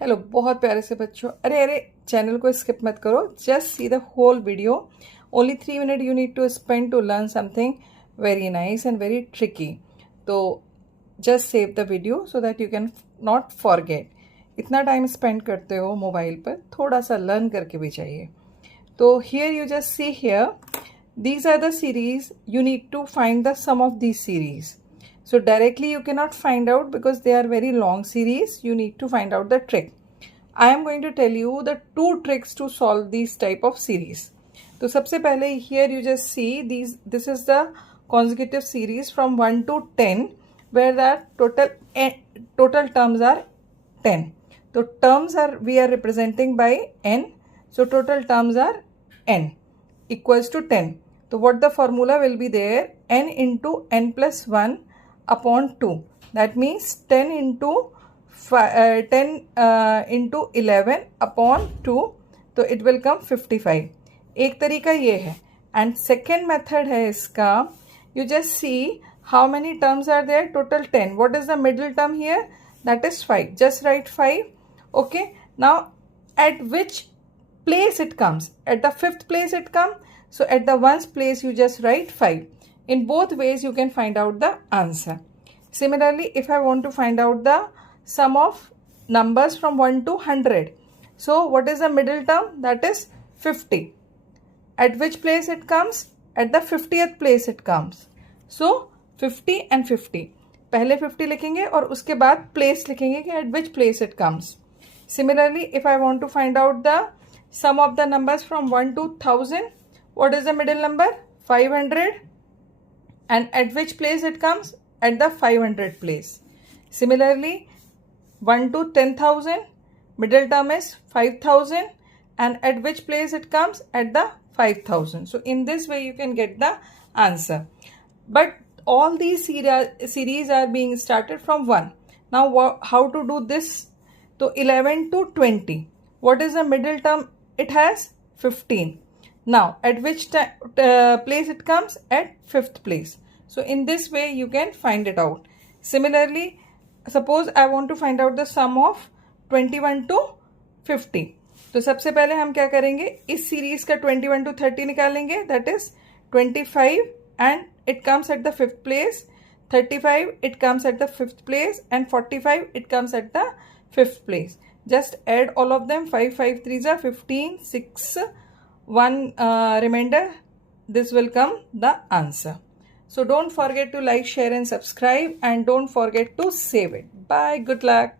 Hello बहुत प्यारे से बच्चों। अरे अरे, चैनल को स्किप मत करो, just see the whole video. Only 3 minute you need to spend to learn something very nice and very tricky. तो just save the video so that you can not forget. इतना time spend करते हो mobile पर, थोड़ा सा learn करके भी चाहिए। तो here you just see here, these are the series. You need to find the sum of these series. So directly you cannot find out because they are very long series. You need to find out the trick. I am going to tell you the 2 tricks to solve these type of series. तो सबसे पहले here you just see these. This is the consecutive series from 1 to 10 where the total terms are 10. So terms are we are representing by n. So total terms are n equals to 10. So what the formula will be there? N into n plus 1 upon 2. That means 10 into 11 upon 2. तो it will come 55. एक तरीका ये है. And second method है इसका. You just see how many terms are there? Total 10. What is the middle term here? That is 5. Just write 5. Okay. Now at which place it comes? At the 5th place it comes. So at the 1st place you just write 5. In both ways you can find out the answer. Similarly, if I want to find out the sum of numbers from 1 to 100. So what is the middle term? That is 50. At which place it comes? At the 50th place it comes. So 50 and 50. पहले 50 लिखेंगे और उसके बाद place लिखेंगे कि at which place it comes. Similarly, if I want to find out the sum of the numbers from 1 to 1000, what is the middle number? 500. And at which place it comes? At the 500 place. Similarly, 1 to 10,000, middle term is 5,000. And at which place it comes? At the 5,000. So in this way you can get the answer. But all these series are being started from 1. Now how to do this? So 11 to 20. What is the middle term? It has 15. Now at which place it comes? At 5th place. So in this way you can find it out. Similarly, suppose I want to find out the sum of 21 to 50. तो सबसे पहले हम क्या करेंगे? इस series का 21 to 30 निकालेंगे. That is 25 and it comes at the 5th place. 35 it comes at the 5th place and 45 it comes at the 5th place. Just add all of them. 5 5 3s are 15, 6 1 remainder. This will come the answer. So don't forget to like, share and subscribe, and don't forget to save it. Bye. Good luck.